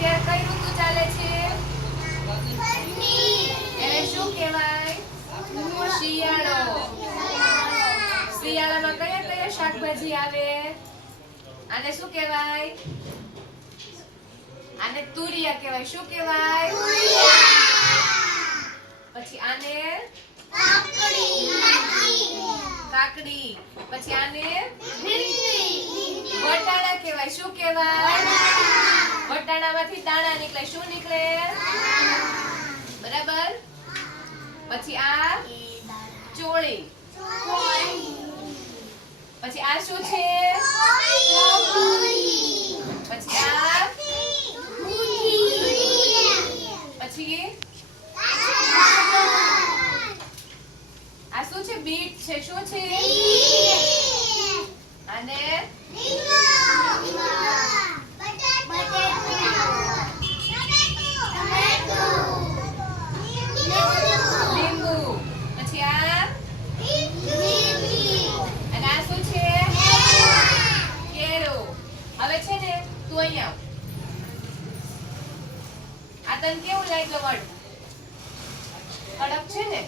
અત્યારે કઈ ઋતુ ચાલે છે? એને શું કહેવાય? શિયાળો. શિયાળામાં કયા કયા શાકભાજી આવે? આને શું કહેવાય? આને તુરિયા કહેવાય. શું કહેવાય? પછી આને કાકડી. પછી આને વટાણા કહેવાય. શું કહેવાય? વટાણામાંથી દાણા નીકળે. શું નીકળે? બરાબર. પછી આ ચોળી. પછી આ શું છે? પછી આ પછી આ શું છે? બીટ છે. શું છે? અને લીંબુ. પછી આ અને આ શું છે? કેરો. હવે છે ને તું અહીંયા આ તને કેવું લાગ્યું વર્ડ? કડક છે ને?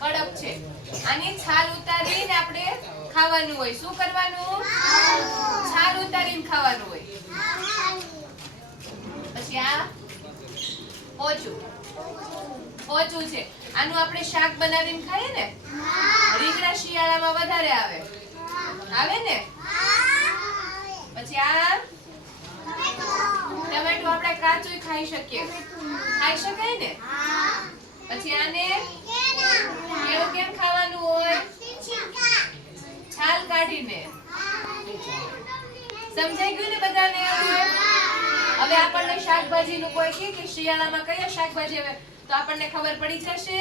કડક છે. આની છાલ ઉતારીને આપણે ખાવાનું હોય. શું કરવાનું? છાલ ઉતારીને ખાવાનું હોય. પછી આ પોચું. પોચું છે. આનું આપણે શાક બનાવીને ખાઈએ ને. રીંગણા શિયાળામાં વધારે આવે. આવે ને? પછી આ ટમેટું આપણે કાચું ખાઈ શકીએ. ખાઈ શકાય ને? પછી આને કેવું કેમ ખાવાનું હોય? છાલ કાઢીને. સમજાઈ ગયું ને બધાને? હવે આપણને શાકભાજીનું કોઈ કે શિયાળામાં કયા શાકભાજી આવે તો આપણને ખબર પડી જશે.